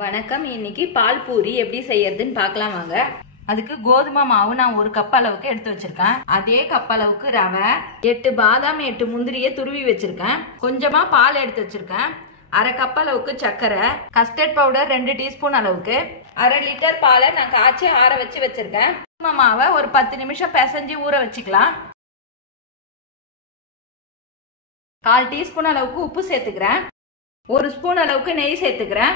வணக்கம். இன்னைக்கு பால் பூரி எப்படி செய்யறதுன்னு பார்க்கலாம் வாங்க. அதுக்கு கோதுமை மாவு நான் 1 கப் அளவுக்கு எடுத்து வச்சிருக்கேன். அதே கப் அளவுக்கு ரவை, 8 பாதாம் 8 முந்திரியை துருவி வச்சிருக்கேன். கொஞ்சமா பால் எடுத்து வச்சிருக்கேன். அரை கப் அளவுக்கு சர்க்கரை, கஸ்டர்ட் பவுடர் 2 டீஸ்பூன் அளவுக்கு, 1/2 லிட்டர் பாலை நான் காய்ச்சி ஆற வச்சு வச்சிருக்கேன். கோதுமை மாவை ஒரு 10 நிமிஷம் பிசைஞ்சு ஊற வச்சுக்கலாம். 1/4 டீஸ்பூன் அளவுக்கு உப்பு சேர்த்துக்கிறேன். 1 ஸ்பூன் அளவுக்கு நெய் சேர்த்துக்கிறேன்.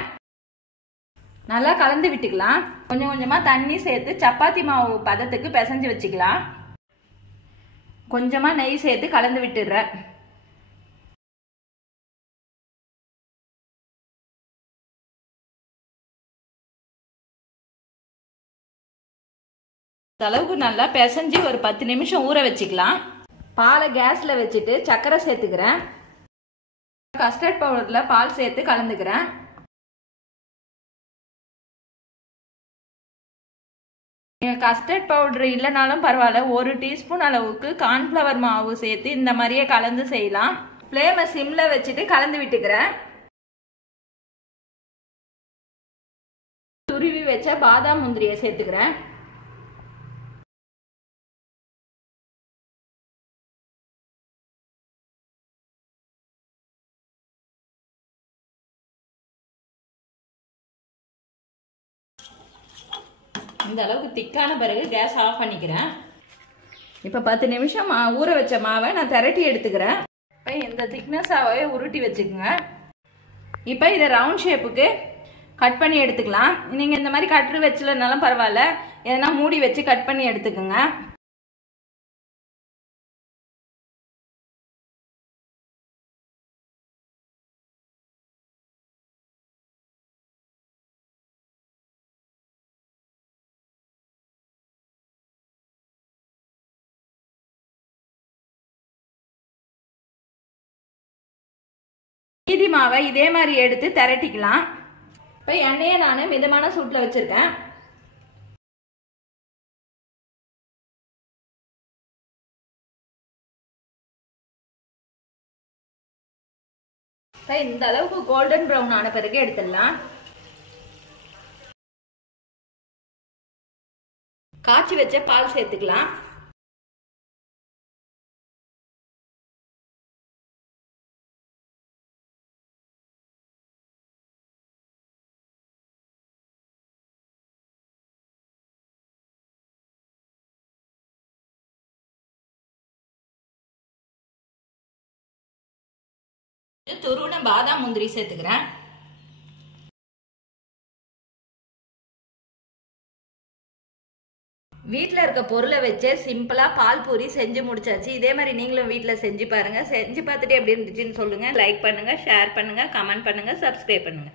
நல்லா கலந்து விட்டுக்கலாம். கொஞ்சம் கொஞ்சமா தண்ணி சேர்த்து சப்பாத்தி மாவு பதத்துக்கு பிசைஞ்சு வச்சுக்கலாம். கொஞ்சமா நெய் சேர்த்து கலந்து விட்டுடுறேன். அளவுக்கு நல்லா பிசைஞ்சு ஒரு 10 நிமிஷம் ஊற வச்சுக்கலாம். பாலை கேஸ்ல வச்சுட்டு சர்க்கரை சேர்த்துக்கிறேன். கஸ்டர்ட் பவுடர்ல பால் சேர்த்து கலந்துக்கிறேன். கஸ்டர்ட் பவுடர் இல்லைனாலும் பரவாயில்ல, 1 டீஸ்பூன் அளவுக்கு கார்ன்ஃப்ளவர் மாவு சேர்த்து இந்த மாதிரியே கலந்து செய்யலாம். ஃப்ளேமை சிம்ல வச்சுட்டு கலந்து விட்டுக்கிறேன். துருவி வச்ச பாதாம் முந்திரியை சேர்த்துக்கிறேன். இந்த அளவுக்கு திக்கான பிறகு கேஸ் ஆஃப் பண்ணிக்கிறேன். இப்போ 10 நிமிஷம் ஊற வச்ச மாவை நான் திரட்டி எடுத்துக்கிறேன். இப்போ இந்த திக்னஸாகவே உருட்டி வச்சுக்கோங்க. இப்போ இதை ரவுண்ட் ஷேப்புக்கு கட் பண்ணி எடுத்துக்கலாம். நீங்கள் இந்த மாதிரி கட்டு வச்சுலனாலும் பரவாயில்ல, எதனா மூடி வச்சு கட் பண்ணி எடுத்துக்கோங்க. மீதி மாவை இதே மாதிரி எடுத்து திரட்டிக்கலாம். இப்போ எண்ணெயை நான் மிதமான சூட்டில் வச்சிருக்கேன். இப்போ இந்த அளவுக்கு கோல்டன் ப்ரௌன் ஆன பிறகு எடுத்துடலாம். காய்ச்சி வச்ச பால் சேர்த்துக்கலாம். துருவன பாதாம் முந்திரி சேர்த்துக்கிறேன். வீட்டில் இருக்க பொருளை வச்சு சிம்பிளா பால் பூரி செஞ்சு முடிச்சாச்சு. இதே மாதிரி நீங்களும் வீட்டில் செஞ்சு பாருங்க. செஞ்சு பார்த்துட்டு எப்படி இருந்துச்சுன்னு சொல்லுங்க. லைக் பண்ணுங்க, ஷேர் பண்ணுங்க, கமெண்ட் பண்ணுங்க, சப்ஸ்கிரைப் பண்ணுங்க.